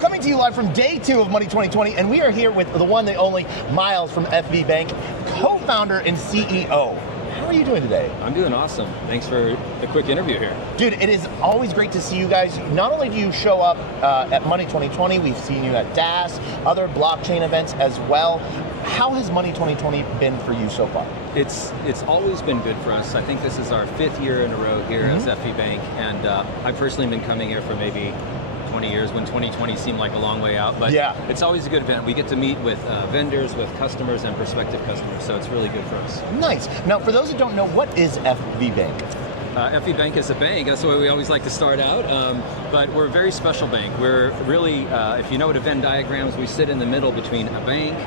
Coming to you live from day 2 of Money 2020, and we are here with the one, the only, Miles from FV Bank, co-founder and CEO. How are you doing today? I'm doing awesome. Thanks for the quick interview here. Dude, it is always great to see you guys. Not only do you show up at Money 2020, we've seen you at DAS, other blockchain events as well. How has Money 2020 been for you so far? It's always been good for us. I think this is our 5th year in a row here as FV Bank, and I've personally been coming here for maybe 20 years when 2020 seemed like a long way out, but yeah, it's always a good event. We get to meet with vendors, with customers and prospective customers, so it's really good for us. Nice. Now, for those that don't know, what is FV Bank? FV Bank is a bank, that's the way we always like to start out, but we're a very special bank. We're really, if you know what a Venn diagram is, we sit in the middle between a bank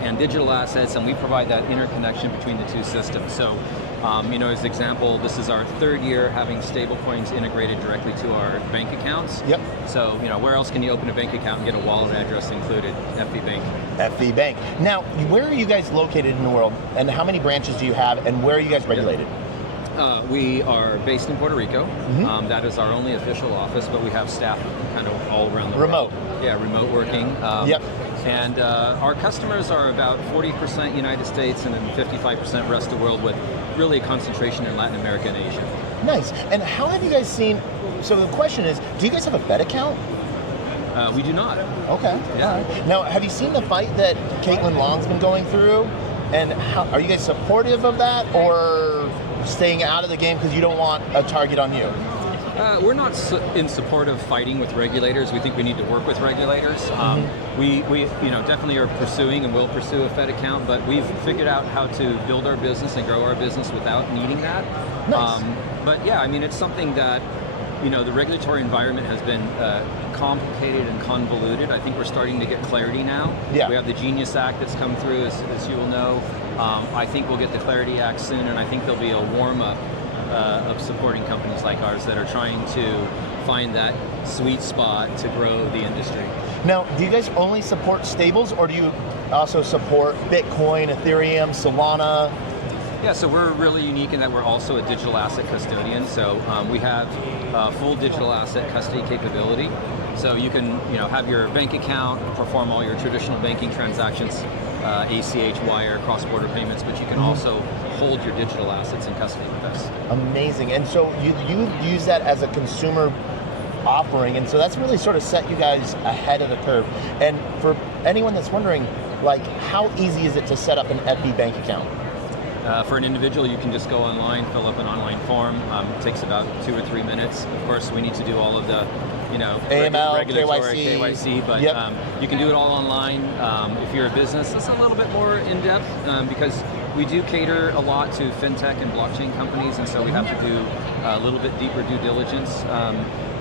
and digital assets, and we provide that interconnection between the two systems. So, you know, as an example, this is our 3rd year having stablecoins integrated directly to our bank accounts. Yep. So, you know, where else can you open a bank account and get a wallet address included? FV Bank. FV Bank. Now, where are you guys located in the world, and how many branches do you have, and where are you guys regulated? We are based in Puerto Rico. That is our only official office, but we have staff kind of all around the world. Remote. Yeah, remote working. Yep. And our customers are about 40% United States and then 55% rest of the world, with really a concentration in Latin America and Asia. Nice. And how have you guys seen, so the question is, do you guys have a Fed account? We do not. Okay. Yeah. All right. Now, have you seen the fight that Caitlin Long's been going through? And how, are you guys supportive of that, or staying out of the game because you don't want a target on you? We're not in support of fighting with regulators. We think we need to work with regulators. We you know, definitely are pursuing and will pursue a Fed account, but we've figured out how to build our business and grow our business without needing that. Nice. But yeah, I mean, it's something that, you know, the regulatory environment has been complicated and convoluted. I think we're starting to get clarity now. Yeah. We have the Genius Act that's come through, as you will know. I think we'll get the Clarity Act soon, and I think there'll be a warm-up of supporting companies like ours that are trying to find that sweet spot to grow the industry. Now, do you guys only support stables, or do you also support Bitcoin, Ethereum, Solana? Yeah, so we're really unique in that we're also a digital asset custodian. So we have full digital asset custody capability. So you can, you know, have your bank account, perform all your traditional banking transactions, ACH, wire, cross-border payments, but you can also hold your digital assets in custody with us. Amazing. And so you use that as a consumer offering, and so that's really sort of set you guys ahead of the curve. And for anyone that's wondering, like, how easy is it to set up an FV Bank account? For an individual, you can just go online, fill up an online form. It takes about 2 or 3 minutes. Of course, we need to do all of the, you know, AML, regulatory KYC, but you can do it all online. If you're a business, it's a little bit more in-depth because we do cater a lot to Fintech and blockchain companies, and so we have to do a little bit deeper due diligence.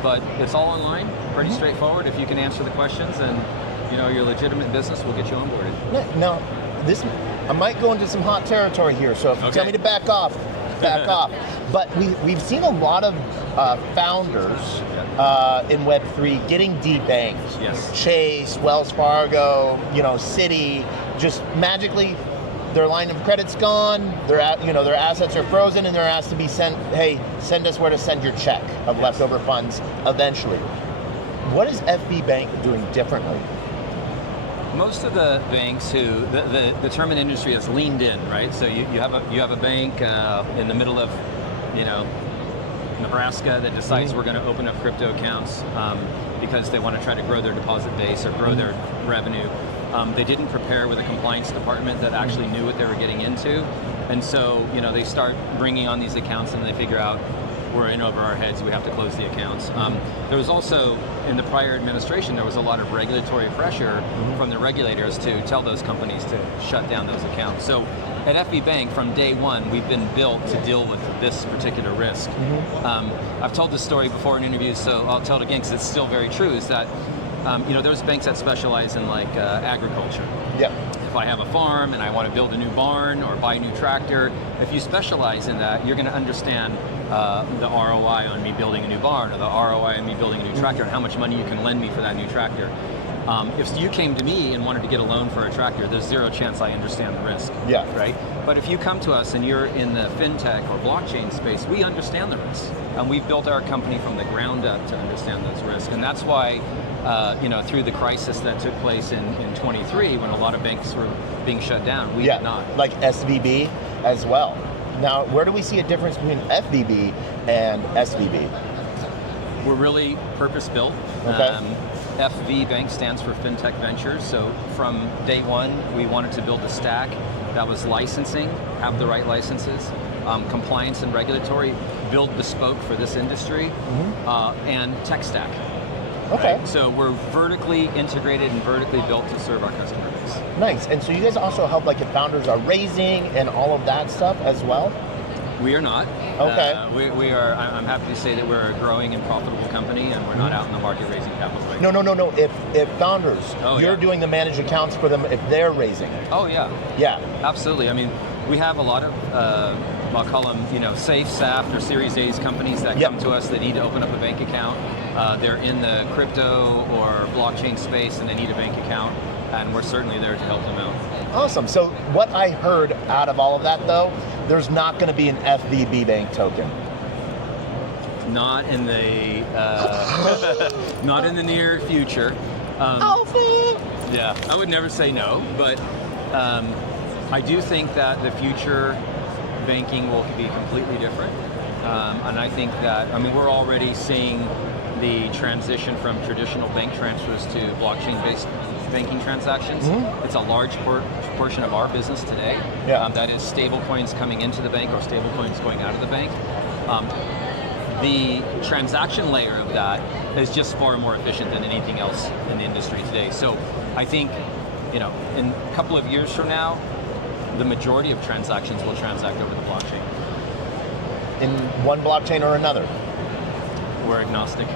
But it's all online, pretty straightforward. If you can answer the questions and, you know, your legitimate business, we'll get you onboarded. Now, I might go into some hot territory here, so if you tell me to back off, back off. But we've seen a lot of founders in Web3 getting debanked. Yes. Chase, Wells Fargo, you know, Citi, just magically their line of credit's gone, their assets are frozen, and they're asked to be sent, hey, send us where to send your check of leftover funds eventually. What is FV Bank doing differently? Most of the banks who, the term in the industry is leaned in, right? So you have a bank in the middle of, you know, Nebraska that decides we're going to open up crypto accounts because they want to try to grow their deposit base or grow their revenue. They didn't prepare with a compliance department that actually knew what they were getting into, and so, you know, they start bringing on these accounts and they figure out we're in over our heads, we have to close the accounts. There was also, in the prior administration, there was a lot of regulatory pressure from the regulators to tell those companies to shut down those accounts. So at FV Bank, from day one, we've been built to deal with this particular risk. I've told this story before in interviews, so I'll tell it again because it's still very true, is that you know, there's banks that specialize in like agriculture. Yep. If I have a farm and I want to build a new barn or buy a new tractor, if you specialize in that, you're going to understand the ROI on me building a new barn, or the ROI on me building a new tractor, and how much money you can lend me for that new tractor. If you came to me and wanted to get a loan for a tractor, there's zero chance I understand the risk. Yeah. Right? But if you come to us and you're in the fintech or blockchain space, we understand the risks. And we've built our company from the ground up to understand those risks. And that's why, through the crisis that took place in 23, when a lot of banks were being shut down, we did not. Like SVB as well. Now, where do we see a difference between FVB and SVB? We're really purpose-built. Okay. FV Bank stands for Fintech Ventures. So from day one, we wanted to build a stack that was licensing, have the right licenses, compliance and regulatory, build bespoke for this industry, and tech stack. Okay. Right? So we're vertically integrated and vertically built to serve our customer base. Nice. And so you guys also help like if founders are raising and all of that stuff as well? We are not. Okay. We are. I'm happy to say that we're a growing and profitable company, and we're not out in the market raising capital right now. No. If founders, you're doing the managed accounts for them if they're raising. Oh yeah. Yeah. Absolutely. I mean, we have a lot of, I'll call them, safe, SAF, or Series A's companies that come to us that need to open up a bank account. They're in the crypto or blockchain space and they need a bank account, and we're certainly there to help them out. Awesome. So what I heard out of all of that though, there's not going to be an FVB bank token. Not in the not in the near future. Yeah, I would never say no, but I do think that the future banking will be completely different, and I think that we're already seeing the transition from traditional bank transfers to blockchain-based banking transactions. It's a large portion of our business today. That is stablecoins coming into the bank or stablecoins going out of the bank. The transaction layer of that is just far more efficient than anything else in the industry today. So I think, in a couple of years from now, the majority of transactions will transact over the blockchain. In one blockchain or another? We're agnostic.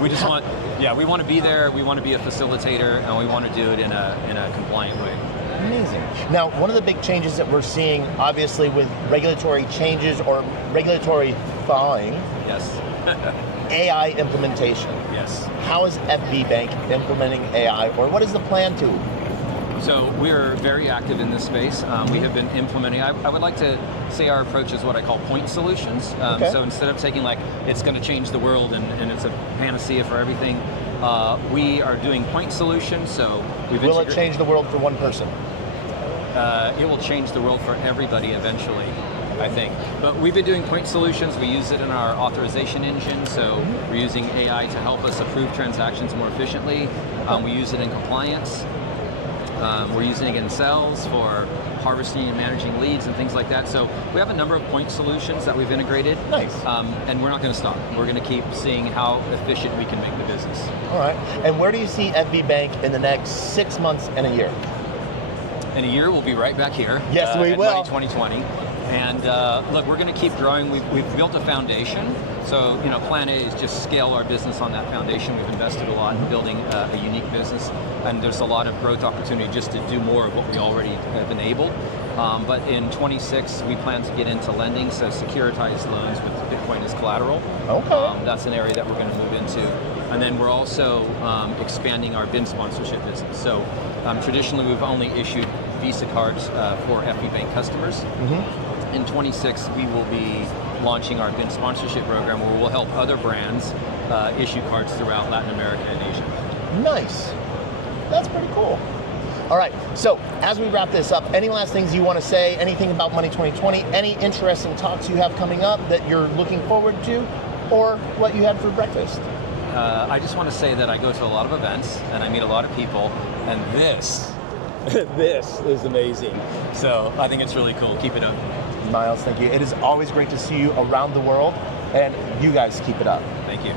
We just want, we want to be there, we want to be a facilitator, and we want to do it in a compliant way. Amazing. Now, one of the big changes that we're seeing, obviously, with regulatory changes or regulatory thawing, AI implementation. Yes. How is FB Bank implementing AI, or what is the plan to? So we're very active in this space. We have been implementing, I would like to say our approach is what I call point solutions. So instead of taking it's going to change the world and it's a panacea for everything, we are doing point solutions. So Will it change the world for one person? It will change the world for everybody eventually, I think. But we've been doing point solutions. We use it in our authorization engine. So we're using AI to help us approve transactions more efficiently. We use it in compliance. We're using it in sales for harvesting and managing leads and things like that. So we have a number of point solutions that we've integrated. Nice. And we're not going to stop. We're going to keep seeing how efficient we can make the business. All right. And where do you see FB Bank in the next 6 months and a year? In a year, we'll be right back here. Yes, we will. Money 2020. And look, we're going to keep growing. We've built a foundation. So, plan A is just scale our business on that foundation. We've invested a lot in building a unique business, and there's a lot of growth opportunity just to do more of what we already have enabled. But in 26, we plan to get into lending, so securitized loans with Bitcoin as collateral. Okay. That's an area that we're going to move into. And then we're also expanding our BIN sponsorship business. So traditionally, we've only issued Visa cards for FB Bank customers. In 26, we will be launching our BIN sponsorship program where we'll help other brands issue cards throughout Latin America and Asia. Nice. That's pretty cool. All right, so as we wrap this up, any last things you want to say, anything about Money 2020, any interesting talks you have coming up that you're looking forward to, or what you had for breakfast? I just want to say that I go to a lot of events and I meet a lot of people, and this is amazing. So I think it's really cool. Keep it up. Miles, thank you. It is always great to see you around the world, and you guys keep it up. Thank you.